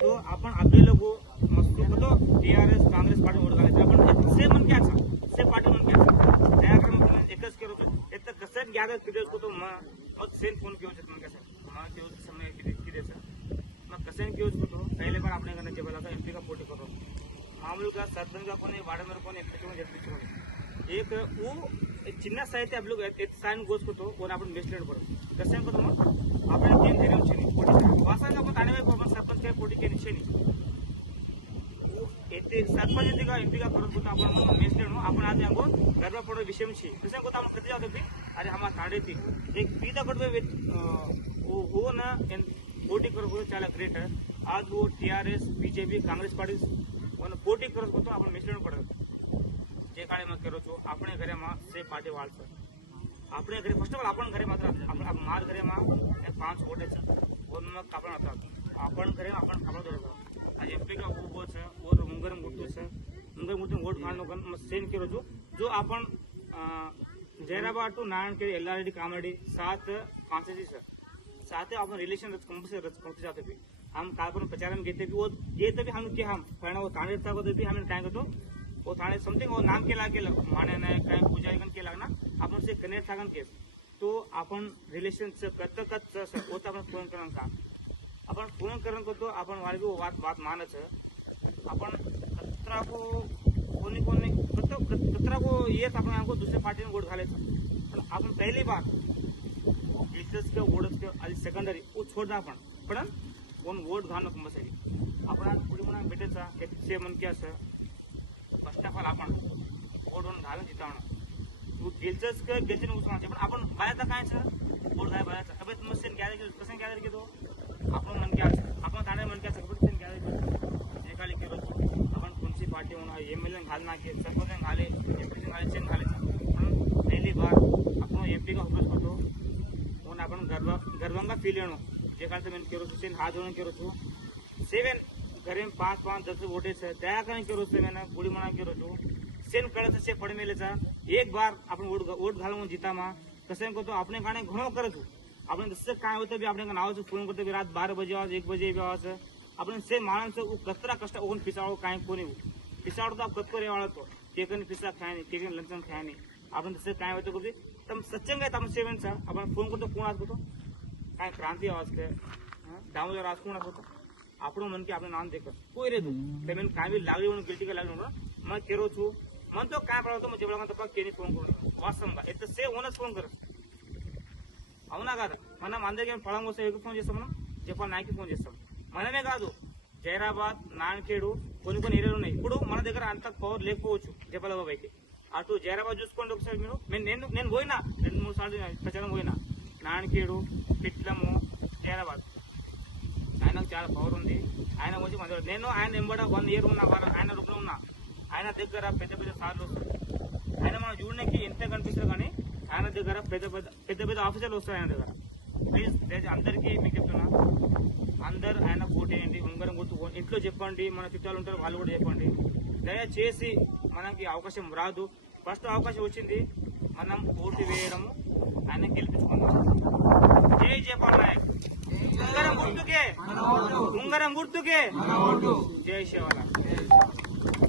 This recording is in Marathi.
तो आपण आपले लोक मस्त होतो टीआरएस काँग्रेस पार्टी वोट घालायचं आपण से मन घ्यायचा से पार्टी म्हणून घ्यायचा त्याकडे एकच केलं होतं एक तर कसं घ्यायचं किती होतो मग सेन फोन घेऊ शकतो मग कसं मग ते समय किती द्यायचं मग कसं घेऊ शकतो पहिले पण आपण करण्याचे बोला एमपी का पोटी करो मामूలు का सरपंच का कोणी वार्ड मेंबर कोणी एक वो चिन्ह साहित्य आप लोग साइन गोसको और आपण मिसलीड करो कसं को मग आपण तीन जण पोटी वासाला आपण ताणवे को आपण सरपंच के पोटी के निशाणी येते सरपंच येते का एमपी का करत होता आपण मिसलीड आपण आज यांगो गरबा पडो विषयमशी कसं को आपण कधी जातो अरे हमारा ताड़े थी एक पीता कड़वे वो ना पोटी करो चाला ग्रेट है आज वो टीआरएस बीजेपी कांग्रेस पार्टी पोटी करत होतो आपण मिसलीड पडत जे काळे मग करो छो अपने घरे में से पार्टी वाल सर अपने घरे फर्स्ट ऑफ ऑल अपन घरे मात्र अपन मार घरे में 5 वोट है और मग आपण आता आपण घरे आपण खाबा दो आज एमपी का वो है और मुंगरम गुट्टू है मुंगरम गुट्टू वोट मारनो कन सेन करो जो अपन जैराबाद टू नारायण के एलआरडी कामरेडी 7 5 सर साथ अपन रिलेशन कंपल्सरी जाते भी हम काल प्रचार में घेते भी वो ये तभी हम कि हम पहना वो थाने था भी हमने टाइम करतो वो थाने समथिंग वो नाम केला केलं माने नाही काय पूजा केला ना आपण से कनेक्ट थागन केस तो आपण रिलेशन से कत होत आपण फोन करून का आपण फोन करून करतो आपण वाळगी बात मानच आपण कतरा को कोणी कतरा को येत आपण हमको दूसरे पार्टी में वोट घालायचं आपण पहली बार एकच के वोटच के आणि सेकंडरी वो छोड़ आपण पण कोण वोट घालणं कंपल्सरी आपण पुढे म्हणा भेटायचा एक से मन के असं फर्स्ट ऑफ ऑल आपण वोट घालून जितावणं तू गेलचंच का गेलचे उचलणार पण आपण बायाचा काय सर वोट घाय बायाचा अबे तुम सेन गॅदर कसं गॅदर केतो आपण मन के आपण ठाणे मन के सगळं सेन गॅदर एकाली केलो आपण कोणची पार्टी म्हणून एमएलए घालना के सरपंच घाले एमपी घाले सेन घाले पहली बार आपण एमपी का उपयोग करतो म्हणून आपण गर्वंगा फील येणं जे काल तर मैं केरो सेन हाथ जोड़न केरो छु 7 घरे में 5 10 वोटे से दया करें केरो से मैंने पूरी मना केरो छु सेन कळत से पड मेलेचा एक बार आपण वोट घालून जीता मा कसं को तो आपने काणे घणो करत छु आपण तसं काय होतं बी आपण नावाचं फोन करतो बी रात 12 बजे आवाज 1 बजे आवाज आपण से माणस कचरा कष्ट ओन पिसाळो काय कोणी पिसाळो तो कतको रे वाळतो केकन पिसा खायनी केकन लंचन खायनी आपण तसं काय होतं को तम सच्चंग आहे तम सेवन चा आपण फोन करतो कोण आज करतो काय क्रांति आवाज के दामोदर आज कोण होतो आपण मन के आपलं नाम देकर कोई रे तू पेमेंट काय बी लागली म्हणून गिल्टी का लागली म्हणून मग केरो छू म्हणतो काय पडतो मग जेवढा म्हणतो केनी फोन करून वास्तव इथं से ओनच फोन कर అవునా కాదు మనం అందరికీ పొలం కోసం ఎవరికి ఫోన్ చేస్తాం మనం చెప్పాలి నాయకి ఫోన్ చేస్తాం మనమే కాదు జైరాబాద్ నాన్కేడు కొన్ని ఏరియాలు ఉన్నాయి ఇప్పుడు మన దగ్గర అంత పవర్ లేకపోవచ్చు జపాల బాబాయ్కి అటు జైరాబాద్ చూసుకోండి ఒకసారి మీరు నేను పోయినా 2-3 సార్లు ప్రచారం పోయినా నాన్కేడు పిట్లము జైరాబాద్ ఆయనకు చాలా పవర్ ఉంది ఆయన వచ్చి మన నేను ఆయన ఎంబడ 1 ఇయర్ ఉన్నా ఆయన రూపంలో ఉన్నా ఆయన దగ్గర పెద్ద పెద్ద సార్లు వస్తారు ఆయన మనం చూడడానికి ఎంత కనిపిస్తారు కానీ ఆయన దగ్గర పెద్ద ఆఫీసర్లు వస్తారు ఆయన దగ్గర ప్లీజ్ అందరికీ మీకు చెప్తున్నా అందరు ఆయన ఓటేయండి ఉంగరం గుర్తు ఇంట్లో చెప్పండి మన చుట్టాలు ఉంటారు వాళ్ళు కూడా చెప్పండి దయచేసి మనకి అవకాశం రాదు ఫస్ట్ అవకాశం వచ్చింది మనం ఓటు వేయడము ఆయన గెలిపించుకుందాం జై జయపాల్ నాయక్ ఉంగరం గుర్తుకే జై శివరాం